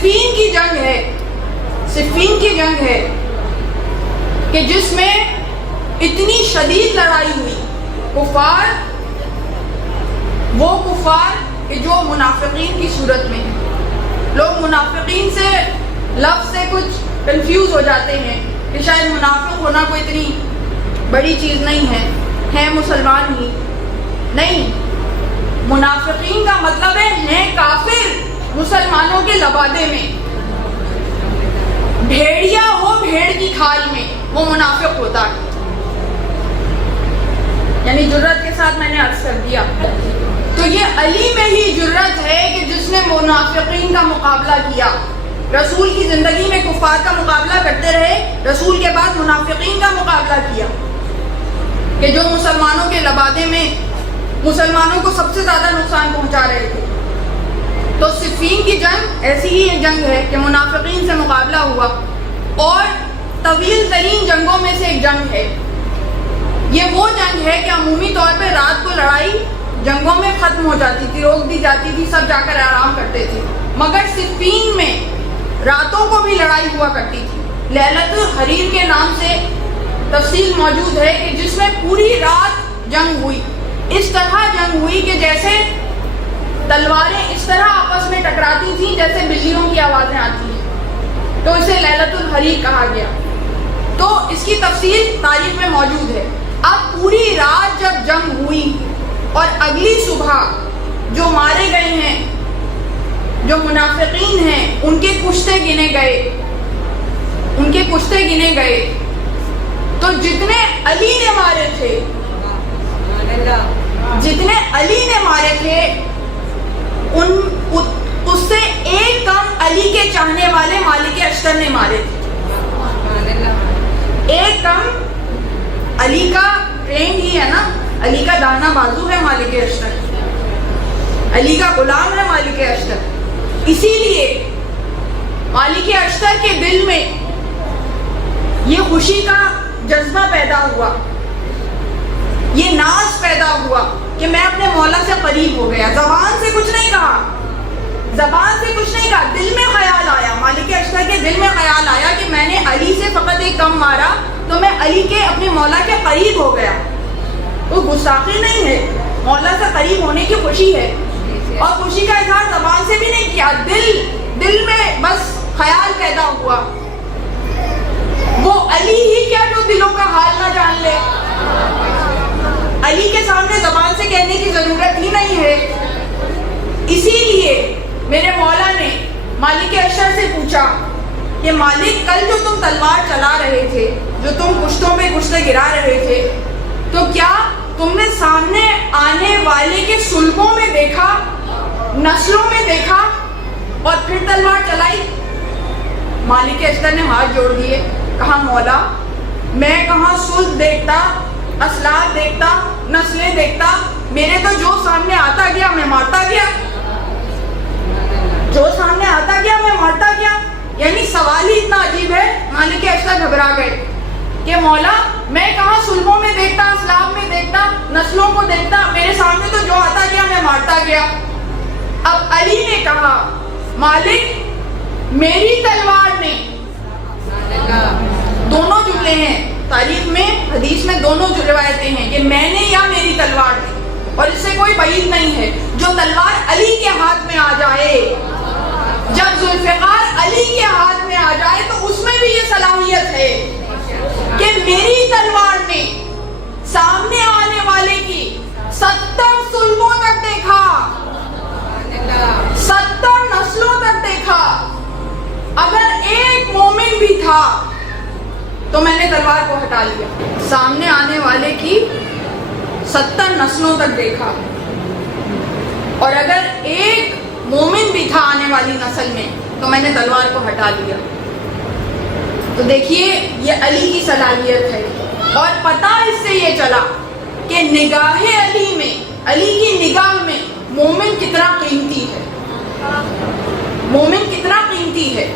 صفین کی جنگ ہے، صفین کی جنگ ہے کہ جس میں اتنی شدید لڑائی ہوئی، کفار، وہ کفار کہ جو منافقین کی صورت میں ہیں۔ لوگ منافقین سے لفظ سے کچھ کنفیوز ہو جاتے ہیں کہ شاید منافق ہونا کوئی اتنی بڑی چیز نہیں ہے مسلمان ہی نہیں۔ منافقین کا مطلب ہے کافر مسلمانوں کے لبادے میں، بھیڑیا ہو بھیڑ کی کھال میں، وہ منافق ہوتا ہے۔ یعنی جرت کے ساتھ میں نے عرض کر دیا، تو یہ علی میں ہی جرت ہے کہ جس نے منافقین کا مقابلہ کیا۔ رسول کی زندگی میں کفار کا مقابلہ کرتے رہے، رسول کے بعد منافقین کا مقابلہ کیا کہ جو مسلمانوں کے لبادے میں مسلمانوں کو سب سے زیادہ نقصان پہنچا رہے تھے۔ تو صفین کی جنگ ایسی ہی ایک جنگ ہے کہ منافقین سے مقابلہ ہوا، اور طویل ترین جنگوں میں سے ایک جنگ ہے۔ یہ وہ جنگ ہے کہ عمومی طور پہ رات کو لڑائی جنگوں میں ختم ہو جاتی تھی، روک دی جاتی تھی، سب جا کر آرام کرتے تھے، مگر صفین میں راتوں کو بھی لڑائی ہوا کرتی تھی۔ لیلۃ الحریر کے نام سے تفصیل موجود ہے کہ جس میں پوری رات جنگ ہوئی، اس طرح جنگ ہوئی کہ جیسے تلواریں اس طرح آپس میں ٹکراتی تھیں جیسے بلیوں کی آوازیں آتی ہیں، تو اسے لیلۃ الحریر کہا گیا۔ تو اس کی تفصیل تاریخ میں موجود ہے۔ اب پوری رات جب جنگ ہوئی اور اگلی صبح جو مارے گئے ہیں، جو منافقین ہیں، ان کے کشتے گنے گئے، تو جتنے علی نے مارے تھے اس سے ایک کم علی کے چاہنے والے مالک اشتر نے مارے تھے۔ ایک کم علی کا ٹرینڈ ہی ہے نا، علی کا داہنا بازو ہے مالک اشتر، علی کا غلام ہے مالک اشتر۔ اسی لیے مالک اشتر کے دل میں یہ خوشی کا جذبہ پیدا ہوا، یہ ناز پیدا ہوا کہ میں اپنے مولا سے قریب ہو گیا۔ زبان سے کچھ نہیں کہا، دل میں خیال آیا، مالک اشتر کے دل میں خیال آیا کہ میں نے علی سے فقط ایک کم مارا تو میں علی کے اپنے مولا کے قریب ہو گیا۔ وہ گستاخی نہیں ہے، مولا سے قریب ہونے کی خوشی ہے، اور خوشی کا اظہار زبان سے بھی نہیں کیا، دل میں بس خیال پیدا ہوا۔ وہ علی ہی کیا جو دلوں کا حال نہ جان لے، علی کے سامنے زبان سے کہنے کی ضرورت ہی نہیں ہے۔ اسی لیے میرے مولا نے مالک اشتر سے پوچھا کہ مالک، کل جو تم تلوار چلا رہے تھے، جو تم کشتوں پہ کشتے گرا رہے تھے، تو کیا تم نے سامنے آنے والے کے سلبوں میں دیکھا، نسلوں میں دیکھا اور پھر تلوار چلائی؟ مالک اشتر نے ہاتھ جوڑ دیے، کہا مولا، میں کہاں سلب دیکھتا، اسلاف دیکھتا، نسلیں دیکھتا، میرے تو جو سامنے آتا گیا میں مارتا گیا، یعنی سوال ہی اتنا عجیب ہے۔ مالک اشتر گھبرا گئے کہ مولا، میں کہاں سلبوں میں دیکھتا، اسلاف میں دیکھتا، نسلوں کو دیکھتا، میرے سامنے تو جو آتا گیا میں مارتا گیا۔ اب علی نے کہا، مالک، میری تلوار نے، دونوں جملے ہیں تاریخ میں، حدیث میں دونوں روایتیں ہیں کہ میں نے یا میری تلوار نے، اور اس سے کوئی بعید نہیں ہے۔ جو تلوار علی کے ہاتھ میں آ جائے، جب ذوالفقار علی کے ہاتھ میں آ جائے، تو اس میں بھی یہ صلاحیت ہے کہ میری تلوار نے سامنے آنے والے کی 70 سلبوں تک دیکھا، 70 نسلوں تک دیکھا۔ اگر ایک مومن بھی تھا تو میں نے تلوار کو ہٹا لیا۔ سامنے آنے والے کی 70 نسلوں تک دیکھا، اور اگر ایک مومن بھی تھا آنے والی نسل میں تو میں نے تلوار کو ہٹا لیا۔ تو دیکھیے یہ علی کی صلاحیت ہے، اور پتہ اس سے یہ چلا کہ نگاہ علی میں، علی کی نگاہ میں مومن کتنا قیمتی ہے، مومن کتنا قیمتی ہے۔